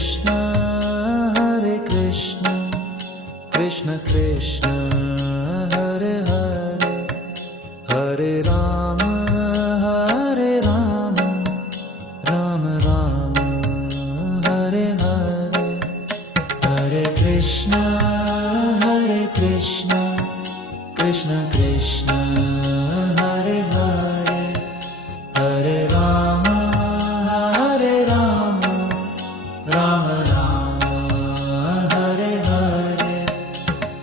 Krishna, Hare Krishna, Krishna Krishna, Hare Hare, Hare Rama, Hare Rama, Rama Rama, Hare Hare, Hare Krishna, Krishna Krishna, Hare Hare, Hare Rama, Hare Rama, Rama Rama, Hare Hare.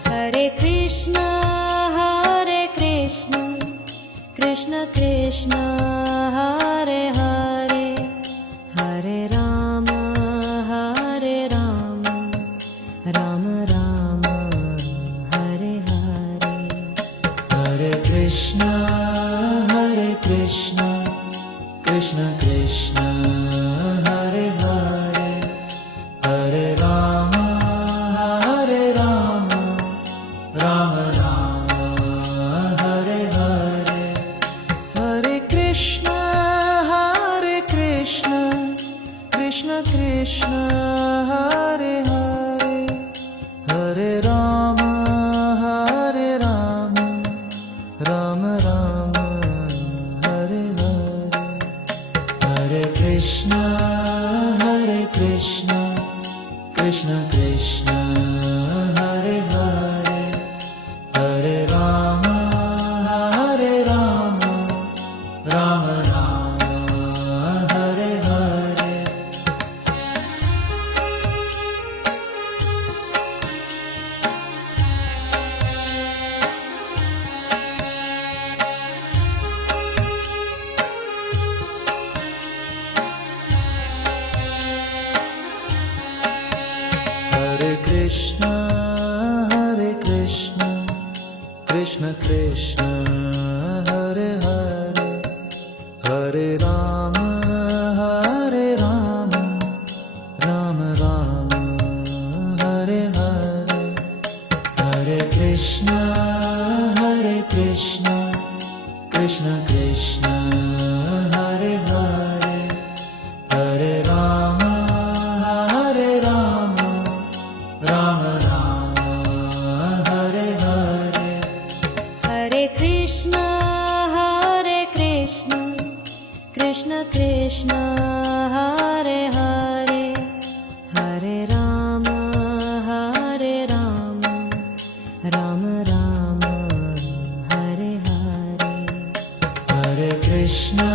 Hare Krishna, Krishna Krishna, Hare Hare, Hare Rama, Hare Rama, Rama Rama, Hare Hare. Hare Krishna, Krishna Krishna, Hare Hare, Hare Rama, Hare Rama, Rama Rama, Hare Hare. Hare Krishna, Krishna Krishna, Hare Hare, Hare Rama, Hare Rama, Rama Rama, Hare Hare. Hare Krishna, Krishna Krishna, Hare Hare, Hare Rama, Hare Rama, Rama Rama, Hare Hare. Hare Krishna, Krishna Krishna, Hare Hare, Hare Rama, Hare Rama, Rama Rama, Hare Hare, Hare Krishna, Krishna Krishna, Hare Hare, Hare Rama, Hare Rama, Rama Rama, Hare Hare. Hare Krishna, Krishna Krishna, Hare Hare, Hare Rama, Hare Rama, Rama Rama, Hare Hare. Hare Krishna,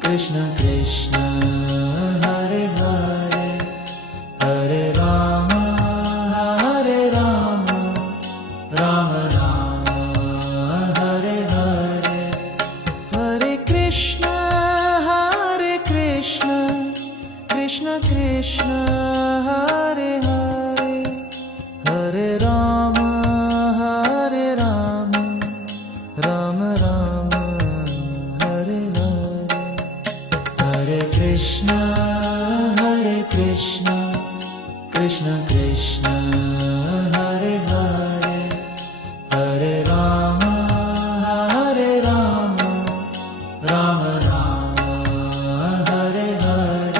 Krishna Krishna, Hare Hare, Hare Rama, Hare Rama, Rama Rama, Hare Hare. Hare Krishna, Krishna Krishna, Hare Hare, Hare Rama, Hare Rama, Rama Rama, Hare Hare. Hare Krishna, Krishna Krishna, Hare Hare, Hare Rama, Hare Rama, Rama Rama, Hare Hare.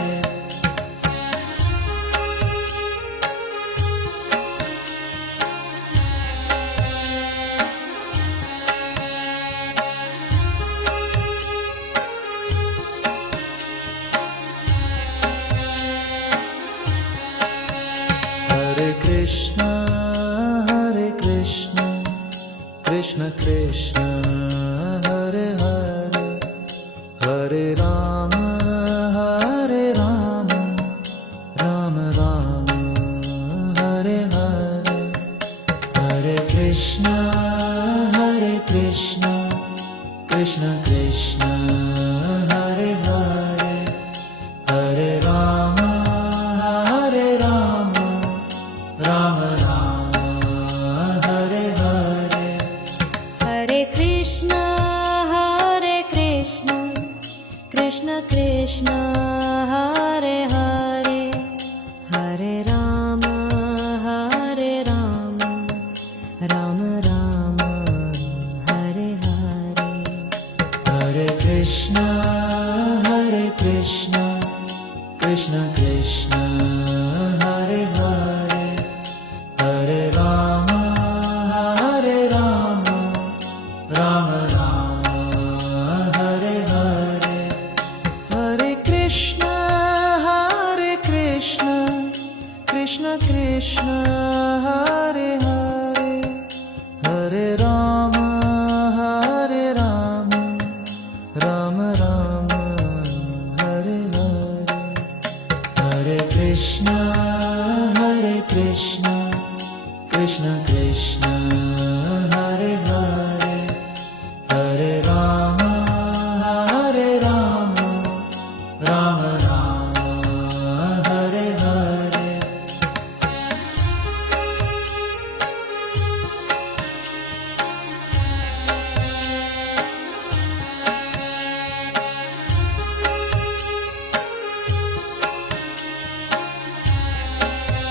Hare Krishna, Krishna Krishna, Hare Hare, Hare Rama, Hare Rama, Rama Rama, Hare Hare, Hare Krishna, Krishna Krishna, Hare Hare, Hare Rama, Hare Rama, Rama Rama, Hare Hare. Hare Krishna, Krishna Krishna, Hare Hare, Hare Rama, Hare Rama, Rama Rama, Hare Hare. Hare Krishna, Krishna Krishna Hare Hare Hare Rama Hare Rama Rama Rama Hare Hare Hare Krishna Krishna Krishna Hare Hare Hare Rama Rama Rama Hare Hare Hare Krishna Krishna Krishna Hare Hare Hare Rama Rama Rama Hare Hare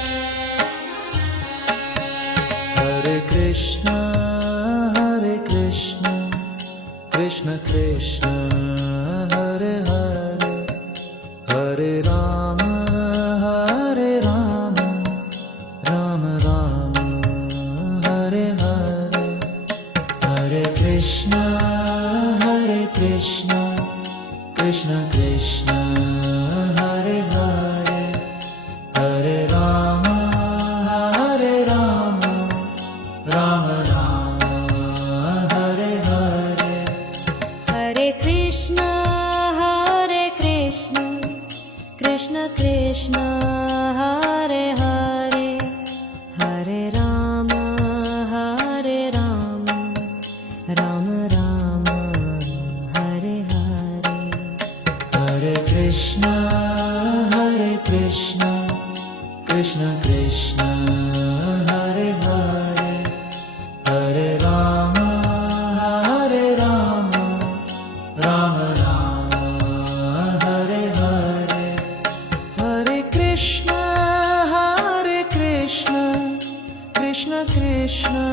Hare Krishna Krishna Krishna Hare Hare Hare Rama Rama Rama Hare Hare Hare Krishna Krishna Krishna Hare Hare Hare Rama Rama Rama Hare Hare Hare Krishna Krishna Krishna Hare Hare Hare Rama Rama Rama Hare Hare Hare Krishna Krishna Krishna Hare Hare Hare Rama Rama Rama Hare Hare Hare Krishna Krishna Krishna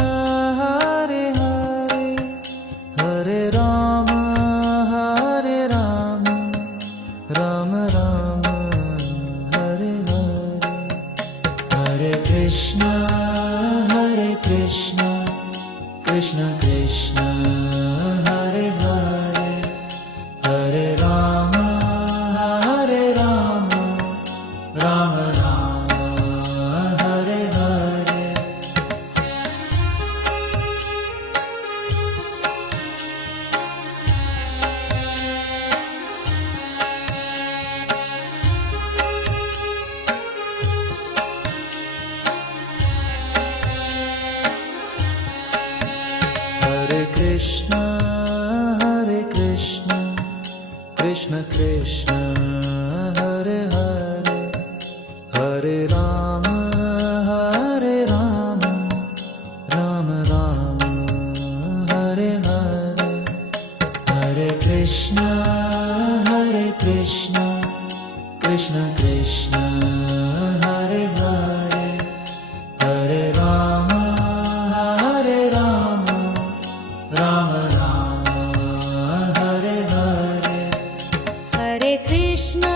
Hare Hare Hare Rama Rama Rama Hare Hare Hare Krishna Krishna Krishna Hare Hare Hare Rama Rama Rama Hare Hare Hare Krishna Krishna Krishna Hare Hare Hare Rama Rama Rama Hare Hare Hare Krishna Krishna Krishna Hare Hare Hare Rama Rama Rama Hare Hare Hare Krishna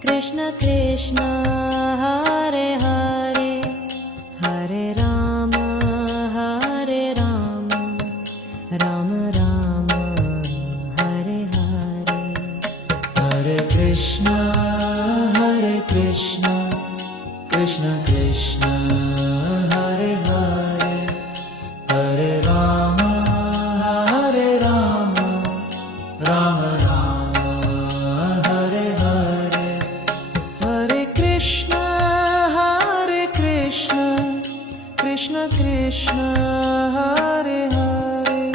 Krishna Krishna Hare Hare Hare Rama Rama Rama Hare Hare Hare Krishna Krishna Krishna Hare Hare Hare Rama Rama Rama Hare Hare Hare Krishna Krishna Krishna Hare Hare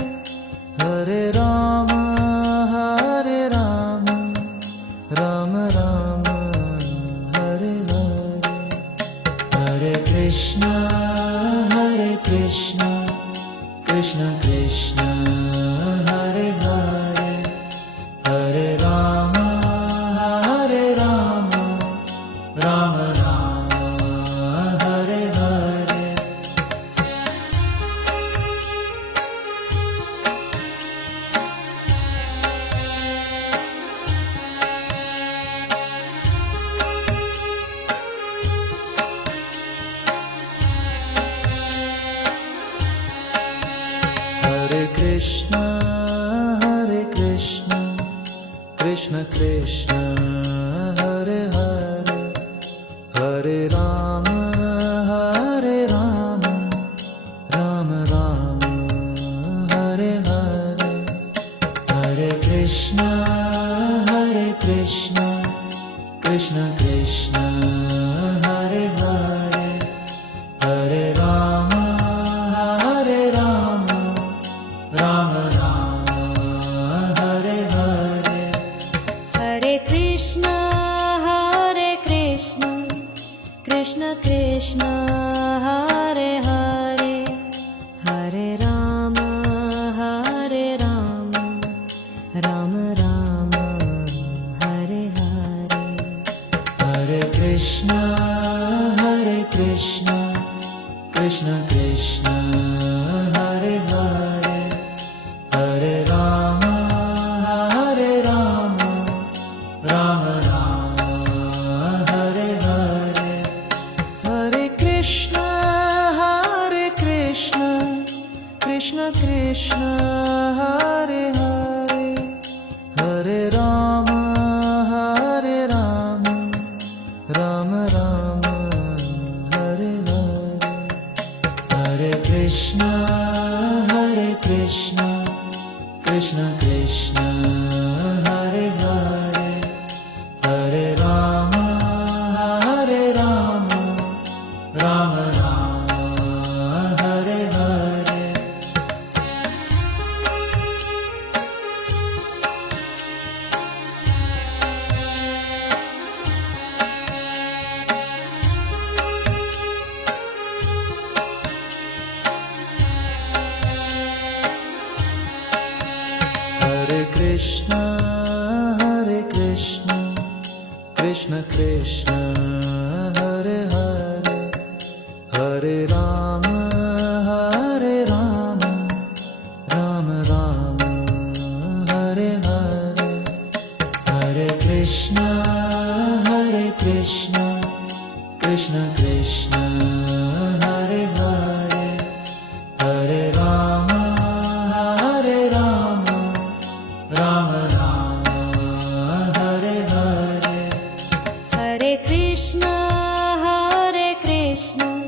Hare Rama Rama Rama Hare Hare Hare Krishna Krishna Krishna Hare Hare Hare Rama Rama Rama Hare Hare Krishna, Hare Krishna, Krishna Krishna, Hare Hare, Hare Rama, Hare Rama, Rama Rama, Hare Hare, Hare Krishna, Hare Krishna, Krishna Krishna, Hare Hare, Hare Rama, Hare Rama, Rama Rama, Hare Hare. Hare Krishna, Hare Krishna, Krishna Krishna, Hare Hare, Hare Rama, Hare Rama, Rama Rama, Hare Hare. Hare Krishna, Hare Krishna, Krishna Krishna, Hare Hare, Hare Rama, Hare Rama, Rama Rama, Hare Hare. Hare Krishna, Hare Krishna, Krishna Krishna, Hare Hare, Hare Rama, Hare Rama, Rama Rama, Hare Hare. Hare Krishna, Hare Krishna, Krishna Krishna, Hare Hare, Hare Rama, Hare Rama, Rama Rama, Hare Hare. Hare Krishna, Hare Krishna, Krishna Krishna, Hare Hare, Hare Rama, Hare Rama, Rama Rama, Hare Hare, Hare Krishna, Hare Krishna, Krishna Krishna, Hare Hare, Hare Rama, Hare Rama, Rama Rama, Hare Hare. Hare Krishna, Hare Krishna, Krishna Krishna, Hare Hare, Hare Rama, Hare Rama, Rama Rama, Hare Hare. Hare Krishna, Hare Krishna, Krishna Krishna, Hare Hare, Hare Rama, Hare Rama, Rama Rama, Hare Hare. Hare Krishna, Hare Krishna,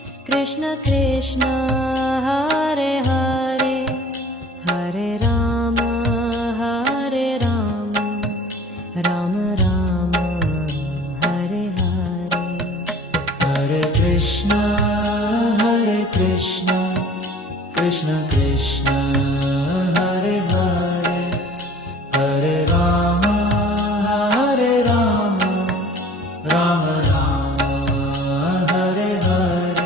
Krishna Krishna, Hare Hare, Hare Rama, Hare Rama, Rama Rama, Hare Hare. Krishna Krishna, Hare Hare, Hare Rama, Hare Rama, Rama Rama, Hare Hare. Hare Krishna, Hare Krishna, Krishna Krishna, Hare Hare, Hare Rama, Hare Rama, Rama Rama, Hare Hare.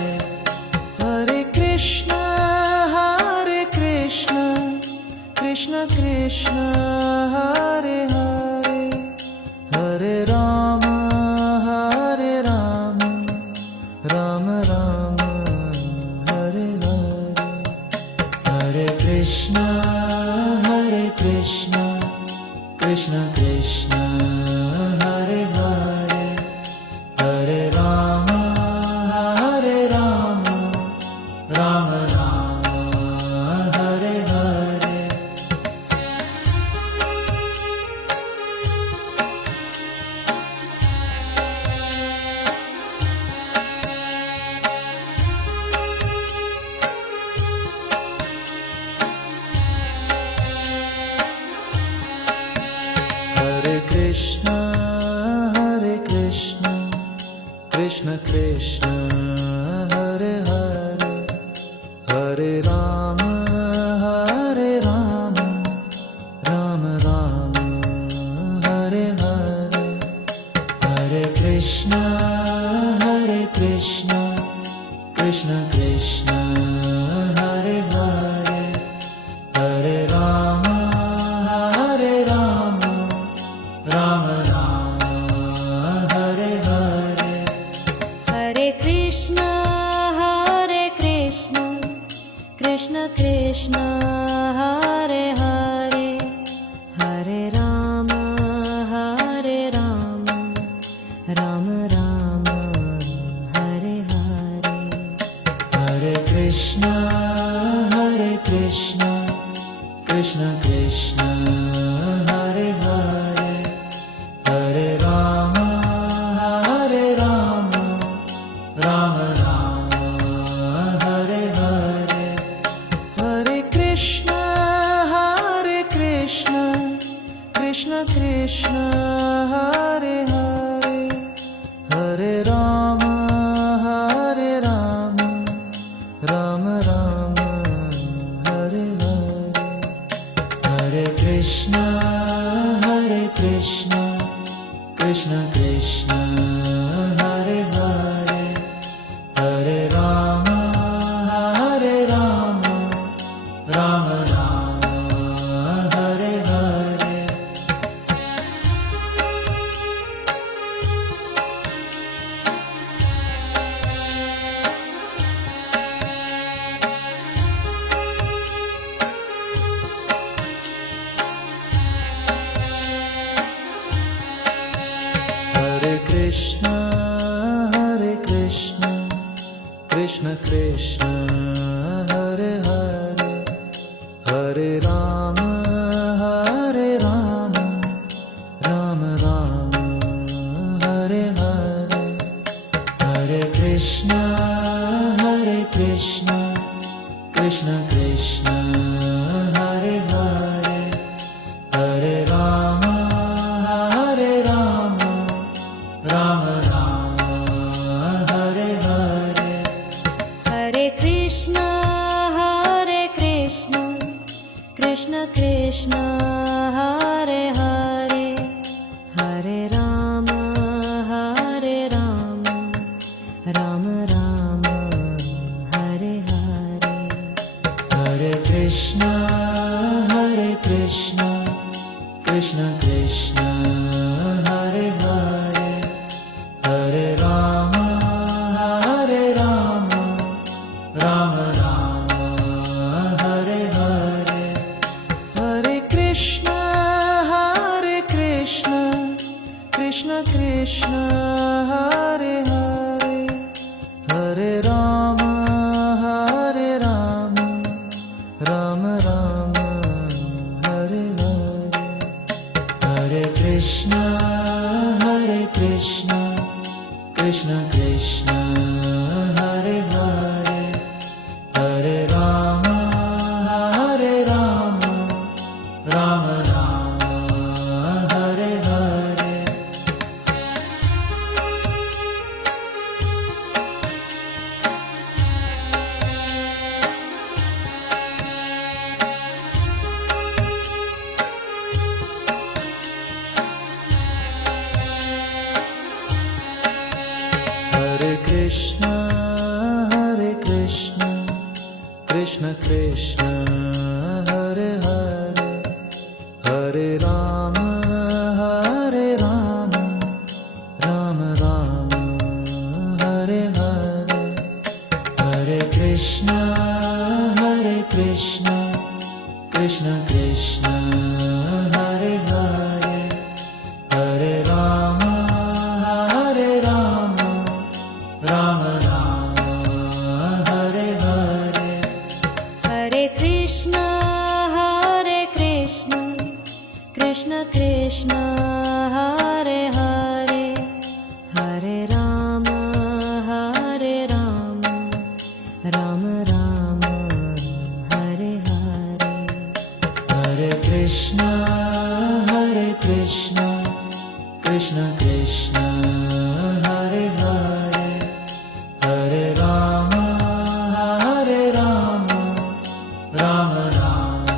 Hare Krishna, Hare Krishna, Krishna Krishna, Hare Hare, Hare Rama, Hare Rama, Rama Rama, Hare Hare. Hare Krishna, Hare Krishna, Krishna Krishna, Hare Hare, Hare Rama, Hare Rama, Rama Rama, Hare Hare. Krishna Krishna, Hare Hare, Hare Rama, Hare Rama, Rama Rama, Hare Hare. Hare Krishna, Hare Krishna, Krishna Krishna, Hare Hare, Hare Rama, Hare Rama, Rama Rama, Hare Hare. Hare Krishna, Hare Krishna, Krishna Krishna, Hare Hare, Hare Rama, Hare Rama, Rama Rama, Hare Hare. Hare Krishna, Hare Krishna, Krishna Krishna, Hare Hare, Hare Rama, Hare Rama, Rama Rama, Hare Hare. Hare Krishna, Hare Krishna, Krishna Krishna Hare Hare Hare Rama Hare Rama Rama Rama Hare Hare Hare Krishna Krishna Krishna Hare Hare Hare Rama Rama Rama Hare Hare Hare Krishna Krishna Krishna Hare Hare Hare Rama Rama Rama Hare Hare Hare Krishna Krishna Krishna Hare Hare Hare Rama Rama Rama Hare Hare Hare Krishna Krishna Krishna Hare Hare Hare Rama Rama Rama Hare Hare Hare Krishna Krishna Krishna Hare Hare Hare Rama Rama Rama Hare Hare Hare Krishna Krishna Krishna Hare Hare Hare Rama Rama Rama Hare Hare Hare Krishna Krishna Krishna Hare Hare Hare Rama Rama Rama Hare Hare Hare Krishna Krishna Krishna Hare Hare Hare Rama Rama Rama Hare Hare Hare Krishna Krishna Krishna Hare Hare Hare Rama Rama Rama Hare Hare Hare Krishna Krishna Krishna Hare Hare Hare Rama Rama Rama Hare Hare Hare Krishna Krishna Krishna Hare Hare Hare Rama Rama Rama Hare Hare Hare Krishna Krishna Krishna Hare Hare Hare Rama Rama Rama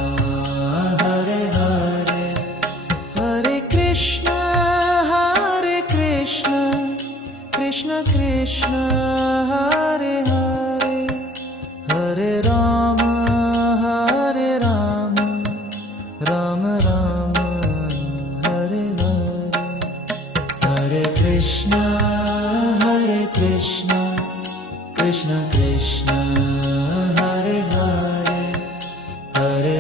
Hare Hare Hare Krishna Krishna Krishna Hare Hare Hare Rama Rama Rama Hare Hare Hare Krishna Krishna Krishna Hare Hare Hare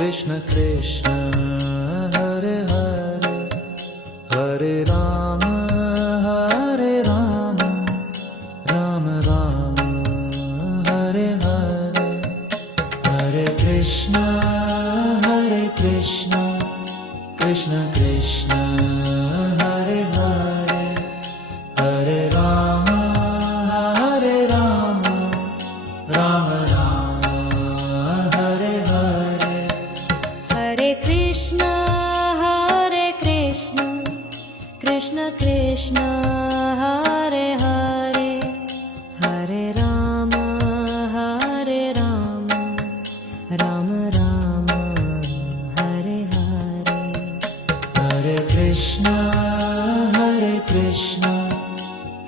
Krishna Krishna Hare Hare Hare Rama Hare Rama Rama Rama Hare Hare Hare Krishna Krishna Krishna Hare Hare Hare Rama Rama Rama Hare Hare Hare Krishna Krishna Krishna Hare Hare Hare Rama Rama Rama Hare Hare Hare Krishna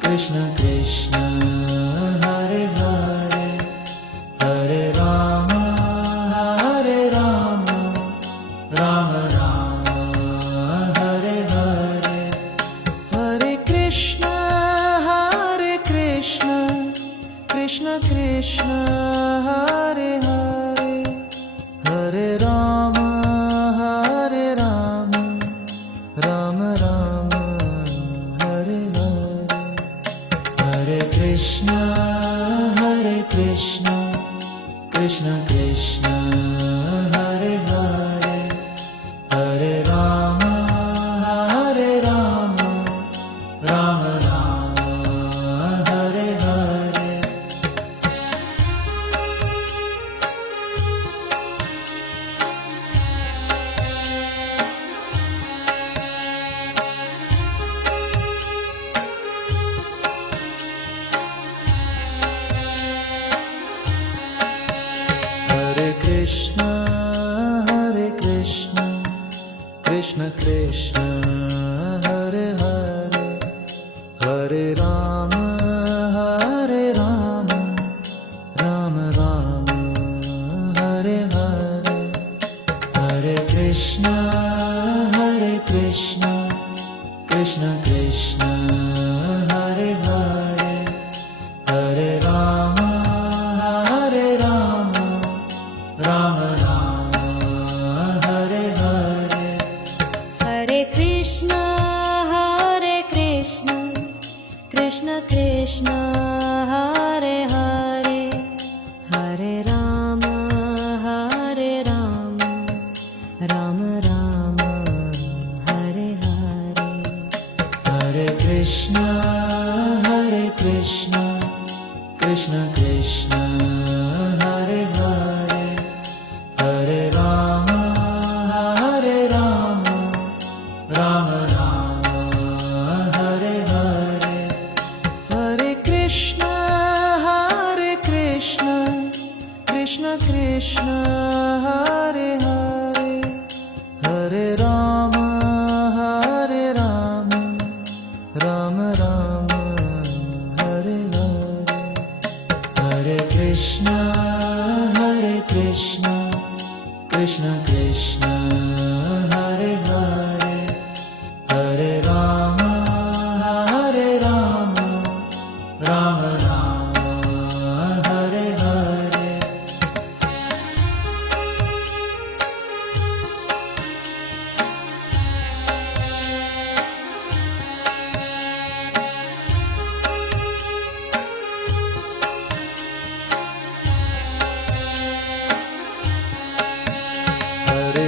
Krishna Krishna Hare Hare Hare Rama Rama Rama Hare Hare Hare Krishna Krishna Krishna Hare Hare Hare Rama Rama Rama Hare Hare Hare Krishna Krishna Krishna Hare Hare Hare Rama Rama Rama Hare Hare Hare Krishna Krishna Krishna Hare Hare Hare Rama Rama Rama Hare Hare Hare Krishna Krishna Krishna Hare Hare Hare Rama Rama Rama Hare Hare Hare Krishna Krishna Krishna Hare Hare Hare Rama Rama Rama Hare Hare Hare Krishna Krishna Krishna Hare Hare Hare Rama Rama Rama Hare Hare Hare Krishna Krishna Krishna Hare Hare Hare Rama Rama Rama Hare Hare Hare Krishna Krishna Hare Hare Hare Rama Rama Rama Hare Hare Hare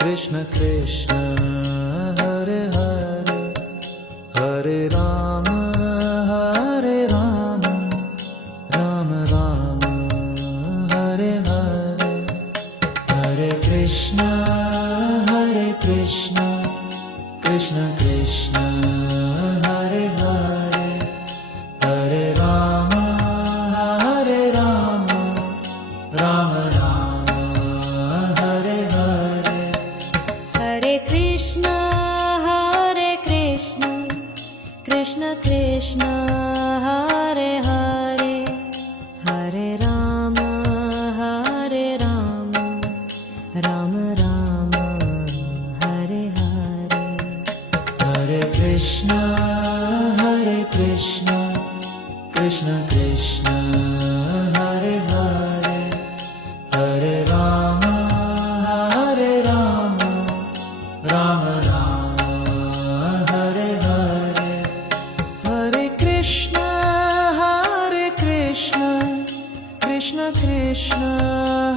Krishna Krishna Hare Hare Hare Rama Rama Rama Hare Hare Hare Krishna Krishna Hare Hare Hare Rama Rama Rama Hare Hare Hare Krishna Krishna Hare Hare Hare Rama Rama Rama Hare Hare Hare Krishna Krishna Hare Hare Krishna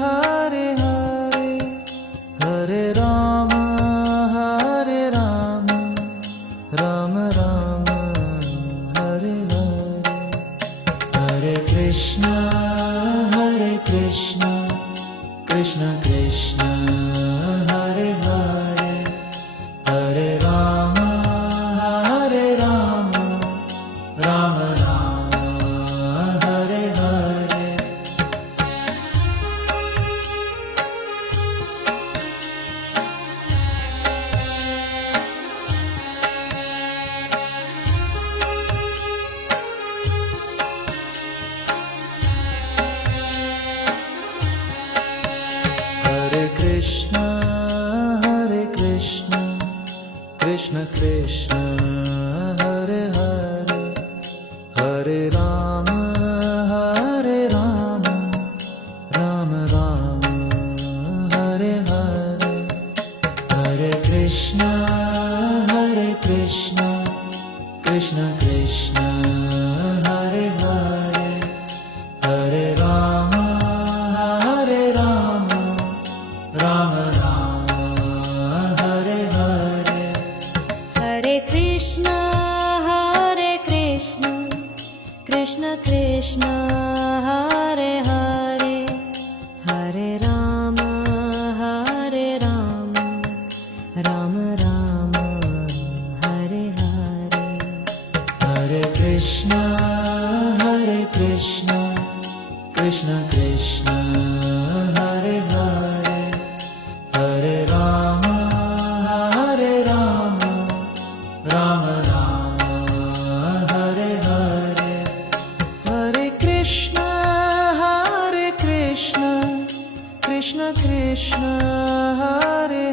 Hare Hare Hare Rama Hare Rama Rama Rama Hare Hare Hare Krishna Krishna Krishna Hare Hare Hare Rama Rama Rama Hare Hare Hare Krishna Krishna Krishna Hare Hare Hare Rama Rama Rama Hare Hare Hare Krishna Krishna Krishna Hare Hare Hare Rama Rama Rama Hare Hare Hare Krishna Krishna Krishna Hare Hare Hare Rama Rama Rama Hare Hare Hare Krishna Krishna Krishna Hare Hare Hare Rama Rama Hare Hare Hare Krishna Krishna Krishna Hare